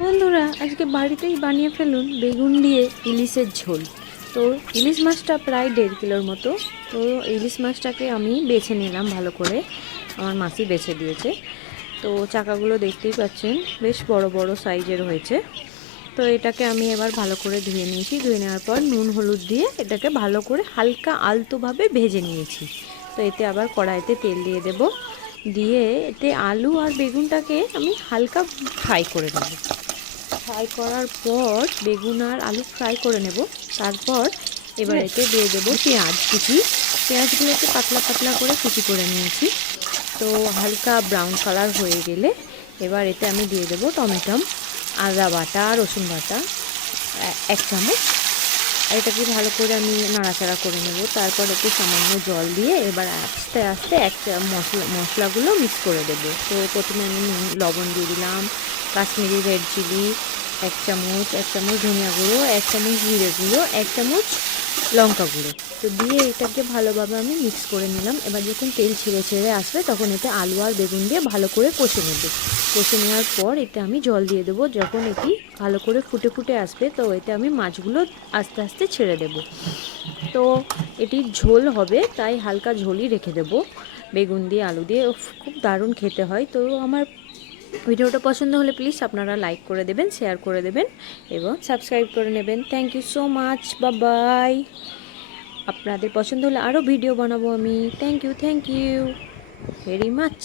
বন্ধুরা আজকে বাড়িতেই বানিয়ে ফেলুন বেগুন দিয়ে ইলিশের ঝোল। তো ইলিশ মাছটা প্রায় 1.5 কিলোর মতো। তো ইলিশ মাছটাকে আমি বেছে নিলাম ভালো করে, আমার মাসি বেছে দিয়েছে। তো চাকাগুলো দেখতেই পাচ্ছেন বেশ বড় বড় সাইজের হয়েছে। তো এটাকে আমি এবার ভালো করে ধুয়ে নিয়েছি। ধুয়ে নেওয়ার পর নুন হলুদ দিয়ে এটাকে ভালো করে হালকা আলতোভাবে ভেজে নিয়েছি। তো এতে আবার কড়াইতে তেল দিয়ে দেব, দিয়ে এতে আলু আর বেগুনটাকে আমি হালকা ফ্রাই করে নেব। ফ্রাই করার পর বেগুন আর আলু ফ্রাই করে নেব। তারপর এবার এতে দিয়ে দেবো পেঁয়াজ কুচি। পেঁয়াজগুলোকে পাতলা পাতলা করে কুচি করে নিয়েছি। তো হালকা ব্রাউন কালার হয়ে গেলে এবার এতে আমি দিয়ে দেবো টমেটো, আদা বাটা, রসুন বাটা 1 চামচ। এটাকে ভালো করে আমি নাড়াচাড়া করে নেব। তারপর একটু সামান্য জল দিয়ে এবার আস্তে আস্তে মশলাগুলো মিক্স করে দেবো। তো প্রথমে আমি লবণ দিয়ে দিলাম, কাশ্মীরি রেড চিলি 1 চামচ ধনিয়া গুঁড়ো, 1 চামচ জিরে গুঁড়ো, 1 চামচ লঙ্কা গুঁড়ো। তো দিয়ে এটাকে ভালোভাবে আমি মিক্স করে নিলাম। এবার যখন তেল ছেড়ে ছেড়ে আসবে তখন এতে আলু আর বেগুন দিয়ে ভালো করে কষে নেব। কষে নেওয়ার পর এতে আমি জল দিয়ে দেবো। যখন এটি ভালো করে ফুটে ফুটে আসবে তো এতে আমি মাছগুলো আস্তে আস্তে ছেড়ে দেব। তো এটি ঝোল হবে তাই হালকা ঝোলই রেখে দেব। বেগুন দিয়ে আলু দিয়ে খুব দারুণ খেতে হয়। তো আমার ভিডিওটা পছন্দ হলে প্লিজ আপনারা লাইক করে দেবেন, শেয়ার করে দেবেন এবং সাবস্ক্রাইব করে নেবেন। Thank you so much, bye. আপনাদের পছন্দ হলে আরও ভিডিও বানাবো আমি। Thank you very much.